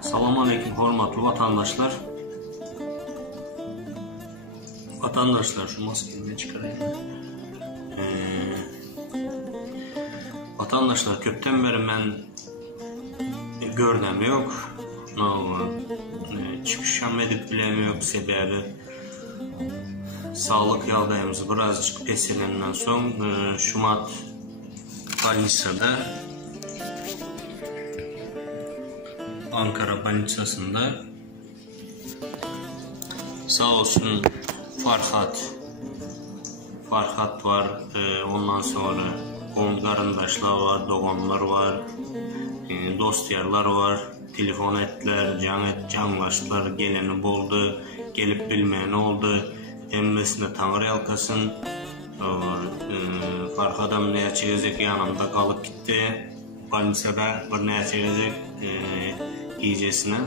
Selamünaleyküm hormatly vatandaşlar. Şu maskeni çıkarayım. Vatandaşlar, köpten beri ben gördüm yok. Çıkışam edip bilem yok, sebebi sağlık yaldayımız birazcık peselenden son Şumat Banisa'da, Ankara Banisa'sında sağ olsun Farhat var, ondan sonra karındaşlar var, doğanlar var, dostyarlar var, telefon ettiler, canlaştılar, geleni buldu, gelip bilmeyeni oldu, emmesine Tanrı yalkasın. Farhadam neye çekecek, yanımda kalıp gitti, Banisa'da bir neye çekecek giyecesine.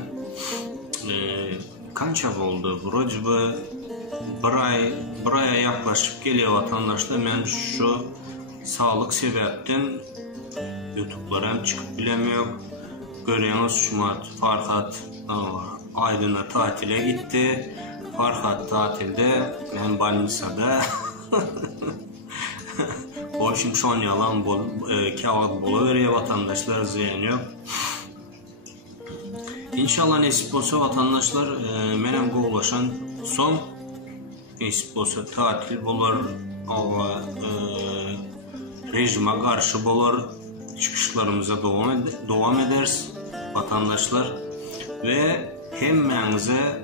Kança oldu, buracı bir aya yaklaşıp geliyor vatandaşlar. Ben şu sağlık sebepten YouTube'lara çıkıp bilemiyor. Görüyorsunuz, Şumat Farhat Aydın'a tatile gitti. Farhat tatilde, ben Banisa'da. O işin son yalan kağıt buluveriyor vatandaşlar, ziyan yok. İnşallah nasip olsa vatandaşlar, benim bu ulaşan son nasip olsa tatil olur, rejime karşı olur, çıkışlarımıza devam ederiz vatandaşlar. Ve hemmenize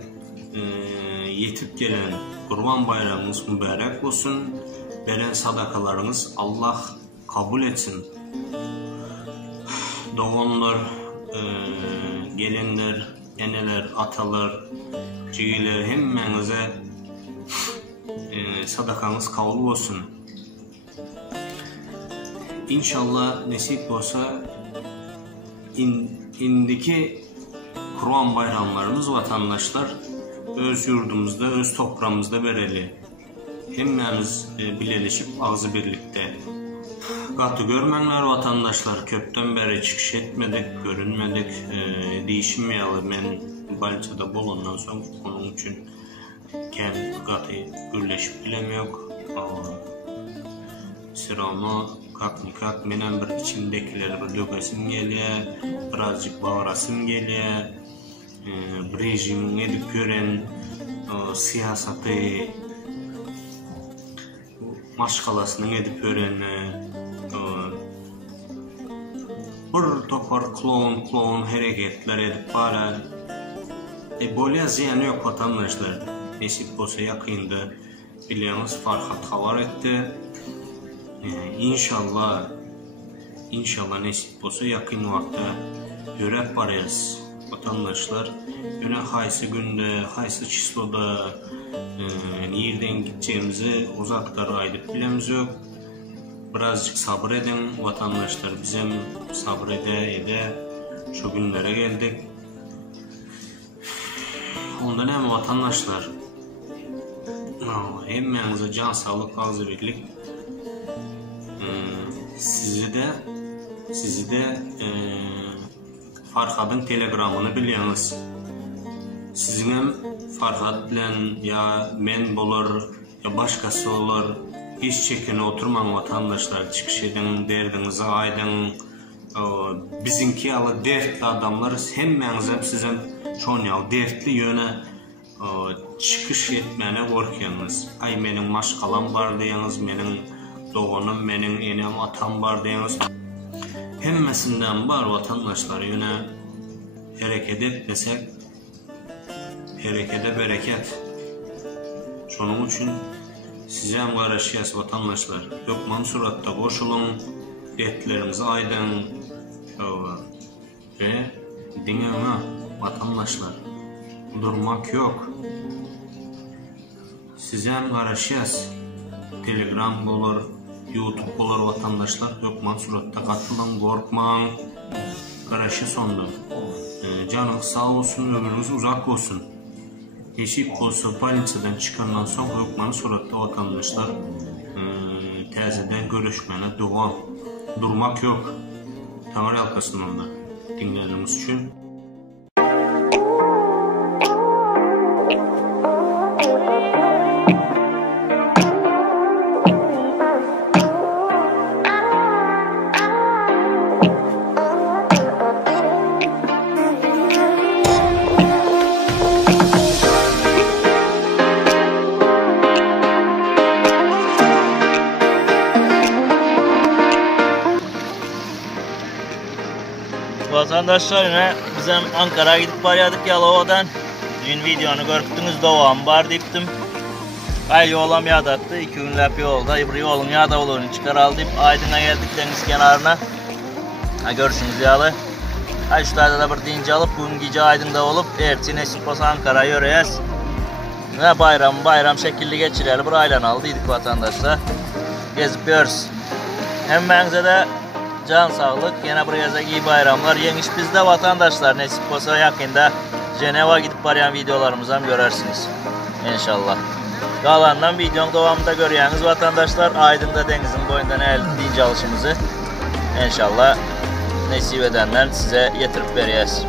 yetip gelen Kurban Bayramınız mübarek olsun. Veren sadakalarınız Allah kabul etsin. Doğanlar, gelinler, eneler, atalar, ciğerler, hemmenize sadakanız kabul olsun. İnşallah nasip olsa indiki Kurban bayramlarımız vatandaşlar öz yurdumuzda, öz toprağımızda bereli. Hemmemiz birleşip ağzı birlikte. Katı görmenler vatandaşlar, köpten beri çıkış etmedik, görünmedik, değişmeyeli. Ben Banisa'da bulundan sonra onun için katı birleşip bilemiyor. Sıramı kak benim bir içimdekileri bir dökesim geliyor, birazcık bağırasım geliyor. Bir rejimin edip gören siyaseti, maşkalasını edip öğreni, bir topar klon hareketler edip bana böyle ziyanı yok vatandaşlar. Nasip olsa yakında biliyorsunuz Farhat haber etti. İnşallah nasip olsa yakın vakti görüp varız vatandaşlar. Yine haysı günde, haysı çisloda nereden gideceğimizi uzaklara aydıp bilemiz yok. Birazcık sabır edin vatandaşlar, bizim sabır ede şu günlere geldik. Ondan hem vatandaşlar, hemmenize can sağlık, ağzı birlik. Sizi de Farhad'ın telegramını biliyorsunuz. Sizin hem Farhad bilen ya men olur ya başkası olur, hiç çekine oturmam vatandaşlar, çıkış edin, derdinize aydın. Bizimki alı dertli adamlarız, hemmeniz hem sizin çoğun yal dertli yöne çıkış etmene korkuyorsunuz. Ay benim maşkalam var diyiniz, benim doğanım, benim enem, atam var diyiniz. Hemmesinden var vatandaşlar, yöne hareket etmesek harekete bereket. Şunun için size hem karışıyız vatandaşlar. Lokman suratta koşulun, dertlerimizi aydın ve dinleme vatandaşlar. Durmak yok. Size hem karışıyız. Telegram olur, YouTube olur vatandaşlar. Lokman suratta katılın, korkmayın. Karışı sondu. Canınız sağ olsun, ömrünüz uzak olsun. Neşik olsa balinçadan çıkandan son hukmanı suratda vatandaşlar təzədən görüşməyinə devam. Durmak yok. Tanrı halkasından da dinlediğimiz için. Vatandaşlar yine bizim Ankara'ya gidip varyadık Yalova'dan. Dün videonu gördünüz, doğan var diptim. Ay yolum yadattı, 2 günlük yolda. Yolun yada olduğunu çıkaraldım. Aydın'a geldik deniz kenarına. Görürsünüz yalı. Ay şu da bir dinci alıp bugün gece Aydın'da olup ertesi nesip olsa Ankara'ya yöreyiz. Ve bayram şekilli geçirelim. Burayla aldıydık vatandaşlar. Gezip görürüz. Hemen de can sağlık. Yine buraya iyi bayramlar. Yeniş bizde vatandaşlar. Nesip olsa yakında Ceneva gidip arayan videolarımızı hem görersiniz. İnşallah. Kalandan videonun devamında görüyorsunuz vatandaşlar. Aydın'da denizin boyundan deyince alışımızı İnşallah nasip edenler size getirip vereceğiz.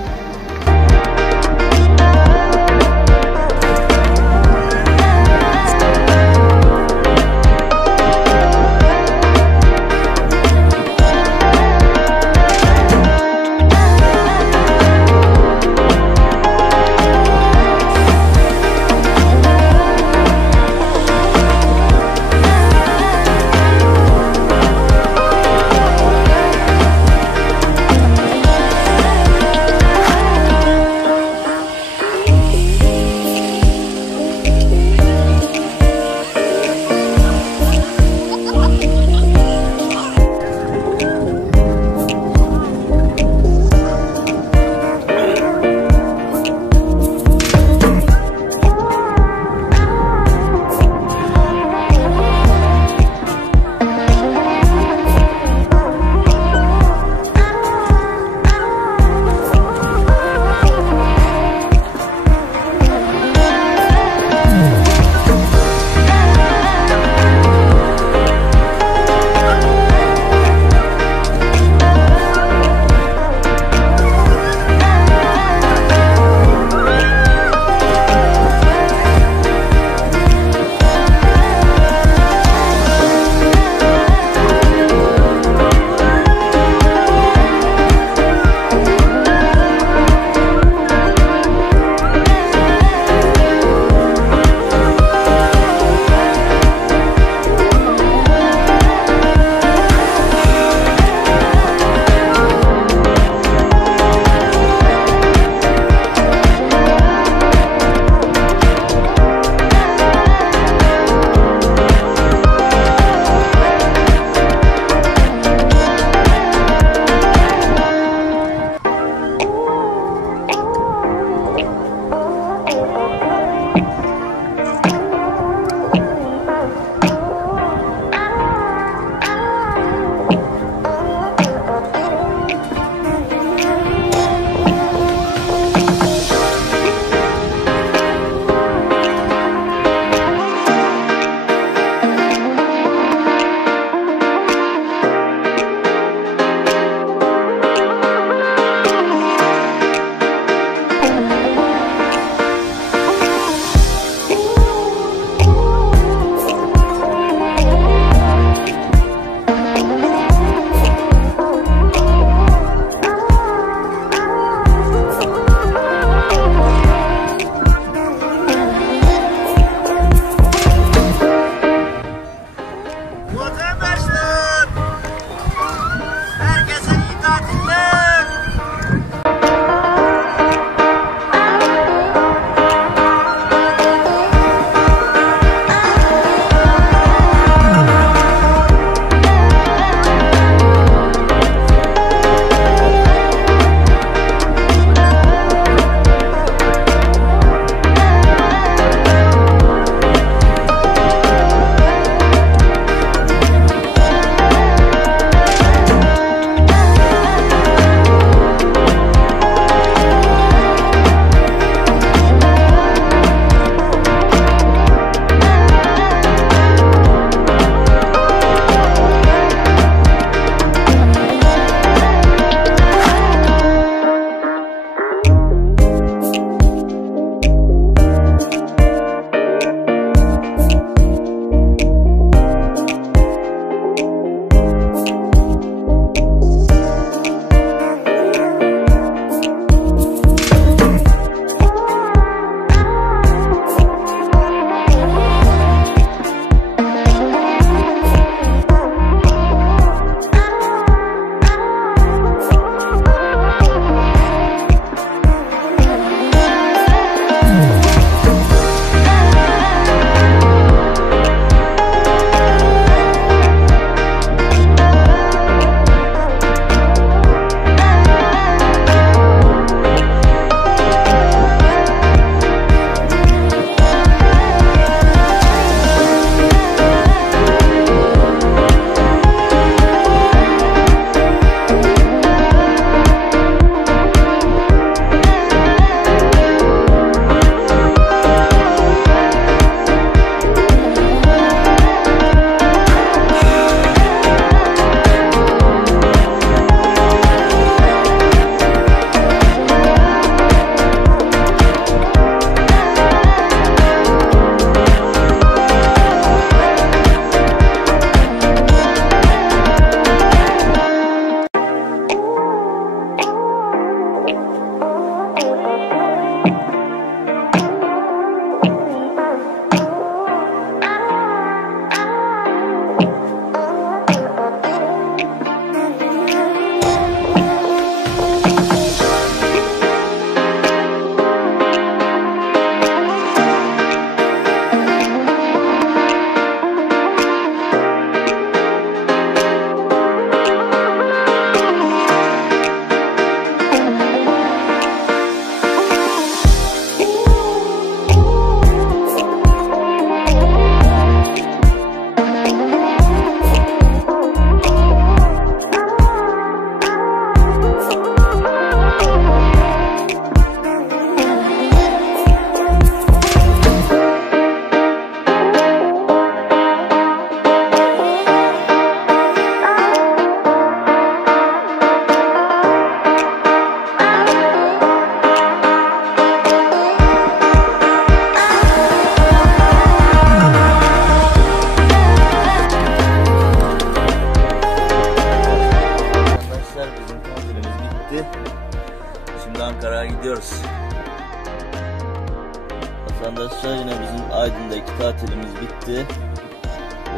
Aydın'daki tatilimiz bitti.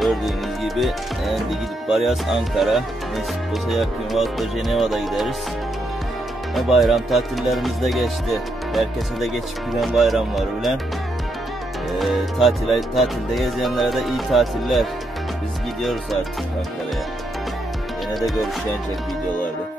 Gördüğünüz gibi şimdi gidip varacağız Ankara. Nasip olsa yakın vakıtta Ceneva'da gideriz. Ve bayram tatillerimiz de geçti. Herkese de geçip giden bayramlar ulan. Tatilde gezenlere de iyi tatiller. Biz gidiyoruz artık Ankara'ya. Yine de görüşecek videolarda.